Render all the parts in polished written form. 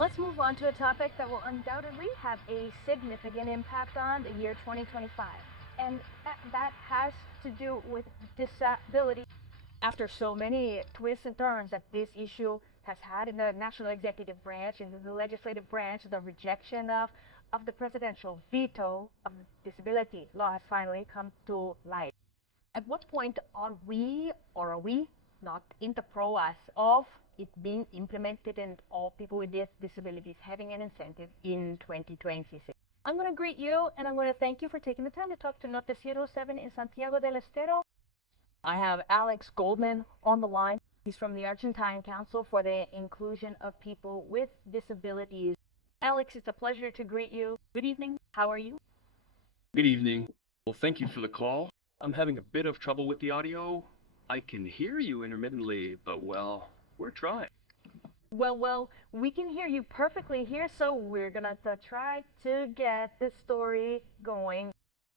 Let's move on to a topic that will undoubtedly have a significant impact on the year 2025, and that has to do with disability. After so many twists and turns that this issue has had in the national executive branch, in the legislative branch, the rejection of the presidential veto of the disability law has finally come to light. At what point are we, or are we not in the process of it being implemented and all people with disabilities having an incentive in 2026? I'm going to greet you and I'm going to thank you for taking the time to talk to Noticiero 7 in Santiago del Estero. I have Alex Goldman on the line. He's from the Argentine Council for the Inclusion of People with Disabilities. Alex, it's a pleasure to greet you. Good evening. How are you? Good evening. Well, thank you for the call. I'm having a bit of trouble with the audio. I can hear you intermittently, but well, we're trying. Well, we can hear you perfectly here, so we're gonna try to get the story going.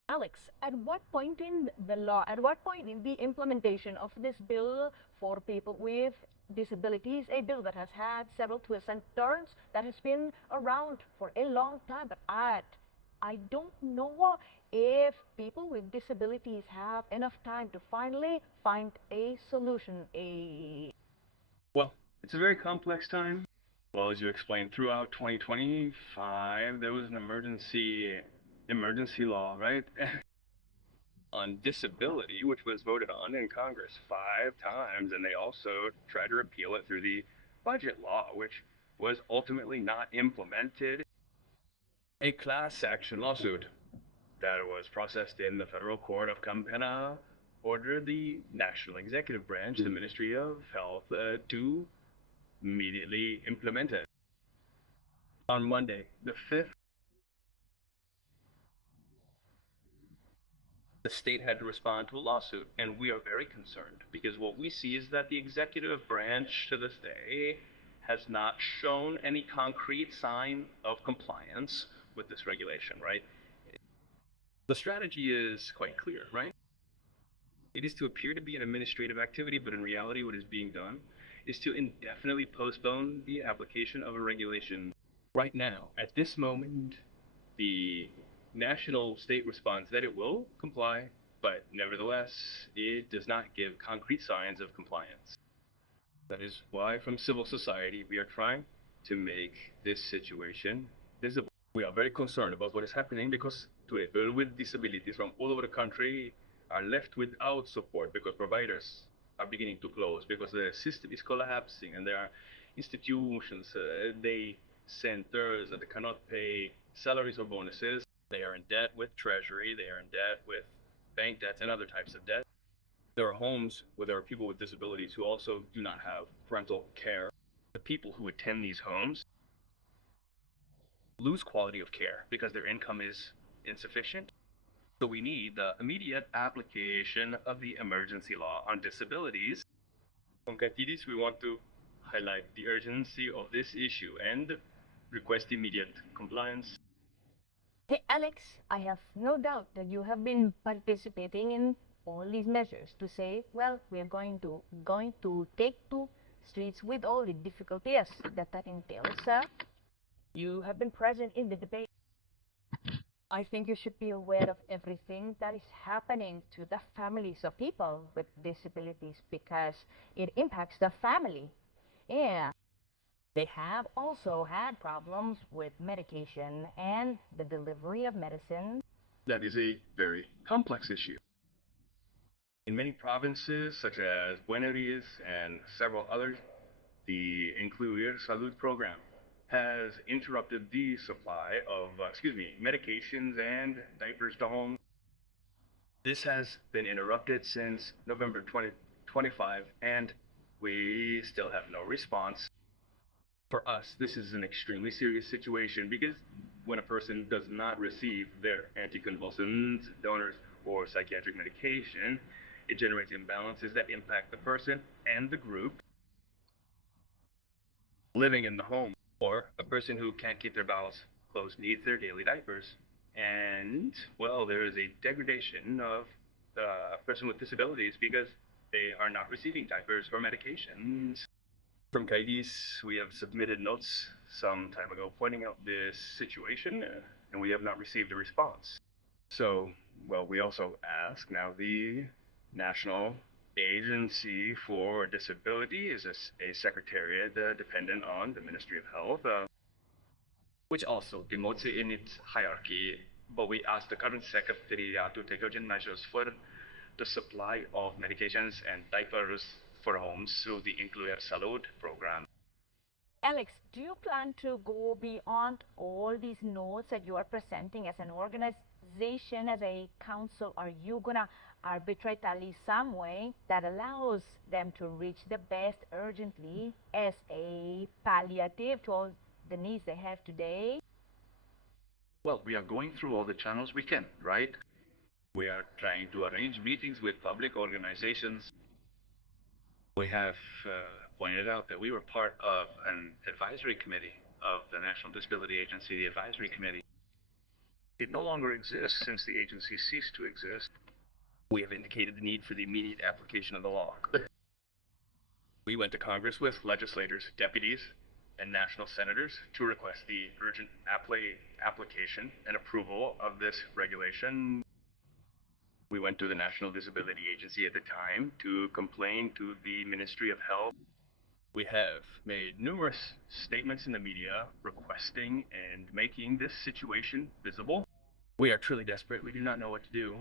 Alex, at what point in the law, at what point in the implementation of this bill for people with disabilities, a bill that has had several twists and turns, that has been around for a long time, but I don't know if people with disabilities have enough time to finally find a solution, Well, it's a very complex time. Well, as you explained, throughout 2025, there was an emergency law, right? On disability, which was voted on in Congress 5 times, and they also tried to repeal it through the budget law, which was ultimately not implemented. A class action lawsuit that was processed in the federal court of Canal ordered the national executive branch, the Ministry of Health, to immediately implement it. On Monday, the 5th, the state had to respond to a lawsuit, and we are very concerned because what we see is that the executive branch to this day has not shown any concrete sign of compliance with this regulation, right? The strategy is quite clear, right? It is to appear to be an administrative activity, but in reality what is being done is to indefinitely postpone the application of a regulation. Right now, at this moment, the national state responds that it will comply, but nevertheless, it does not give concrete signs of compliance. That is why, from civil society, we are trying to make this situation visible. We are very concerned about what is happening because people with disabilities from all over the country are left without support because providers are beginning to close, because the system is collapsing, and there are institutions, day centers that cannot pay salaries or bonuses. They are in debt with treasury, they are in debt with bank debts and other types of debt. There are homes where there are people with disabilities who also do not have parental care. The people who attend these homes lose quality of care because their income is insufficient. So we need the immediate application of the emergency law on disabilities. On Catidis, we want to highlight the urgency of this issue and request immediate compliance. Hey Alex, I have no doubt that you have been participating in all these measures to say, well, we are going to take to streets with all the difficulties that entails. You have been present in the debate. I think you should be aware of everything that is happening to the families of people with disabilities, because it impacts the family. Yeah. They have also had problems with medication and the delivery of medicine. That is a very complex issue. In many provinces, such as Buenos Aires and several others, the Incluir Salud program has interrupted the supply of medications and diapers to homes. This has been interrupted since November 2025, and we still have no response. For us, this is an extremely serious situation because when a person does not receive their anticonvulsants, donors, or psychiatric medication, it generates imbalances that impact the person and the group living in the home. Or a person who can't keep their bowels closed needs their daily diapers. And, well, there is a degradation of the person with disabilities because they are not receiving diapers or medications. From Cadiz, we have submitted notes some time ago pointing out this situation, and we have not received a response. So, well, we also ask now the National Agency for Disability is a secretariat dependent on the Ministry of Health, which also demotes it in its hierarchy. But we ask the current secretariat to take urgent measures for the supply of medications and diapers for homes through the Incluir Salud program. Alex, do you plan to go beyond all these notes that you are presenting as an organization, as a council? Are you going to arbitrate at least some way that allows them to reach the best urgently as a palliative to all the needs they have today? Well, we are going through all the channels we can, right? We are trying to arrange meetings with public organizations. We have pointed out that we were part of an advisory committee of the National Disability Agency, the advisory committee. It no longer exists since the agency ceased to exist. We have indicated the need for the immediate application of the law. We went to Congress with legislators, deputies, and national senators to request the urgent application and approval of this regulation. We went to the National Disability Agency at the time to complain to the Ministry of Health. We have made numerous statements in the media requesting and making this situation visible. We are truly desperate. We do not know what to do.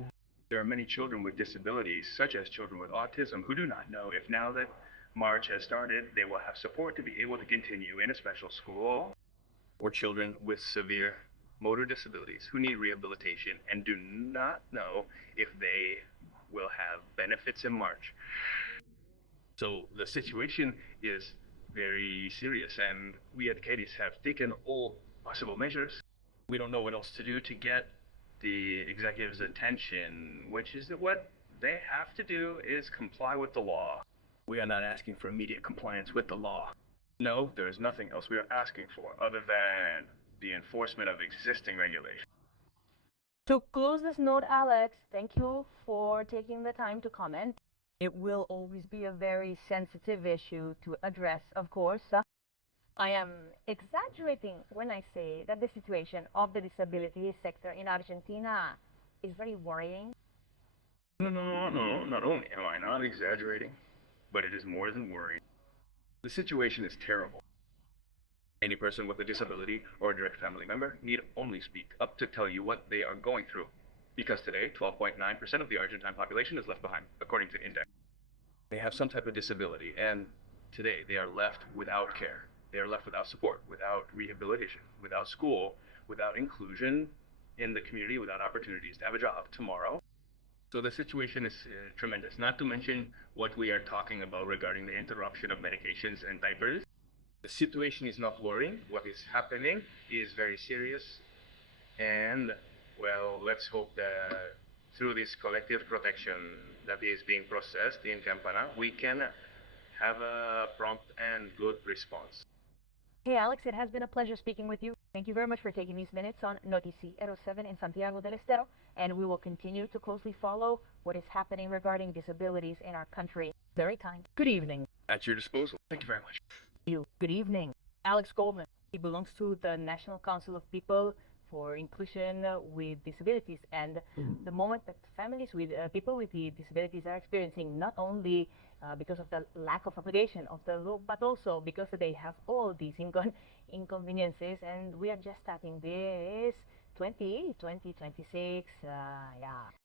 There are many children with disabilities, such as children with autism, who do not know if now that March has started, they will have support to be able to continue in a special school, or children with severe motor disabilities who need rehabilitation and do not know if they will have benefits in March. So the situation is very serious, and we at Cadiz have taken all possible measures. We don't know what else to do to get the executive's attention, which is that what they have to do is comply with the law. We are not asking for immediate compliance with the law. No, there is nothing else we are asking for other than the enforcement of existing regulations. To close this note, Alex, thank you for taking the time to comment. It will always be a very sensitive issue to address, of course. I am exaggerating when I say that the situation of the disability sector in Argentina is very worrying. No, not only am I not exaggerating, but it is more than worrying. The situation is terrible. Any person with a disability or a direct family member need only speak up to tell you what they are going through. Because today, 12.9% of the Argentine population is left behind, according to Index. They have some type of disability, and today they are left without care. They are left without support, without rehabilitation, without school, without inclusion in the community, without opportunities to have a job tomorrow. So the situation is tremendous, not to mention what we are talking about regarding the interruption of medications and diapers. The situation is not worrying. What is happening is very serious. And, well, let's hope that through this collective protection that is being processed in Campana, we can have a prompt and good response. Hey, Alex, it has been a pleasure speaking with you. Thank you very much for taking these minutes on Noticiero 7 in Santiago del Estero, and we will continue to closely follow what is happening regarding disabilities in our country. Very kind. Good evening. At your disposal. Thank you very much. Good evening. Alex Goldman. He belongs to the National Council of People for Inclusion with Disabilities, and the moment that families with people with disabilities are experiencing not only because of the lack of application of the law, but also because they have all these inconveniences, and we are just starting this 2026, yeah.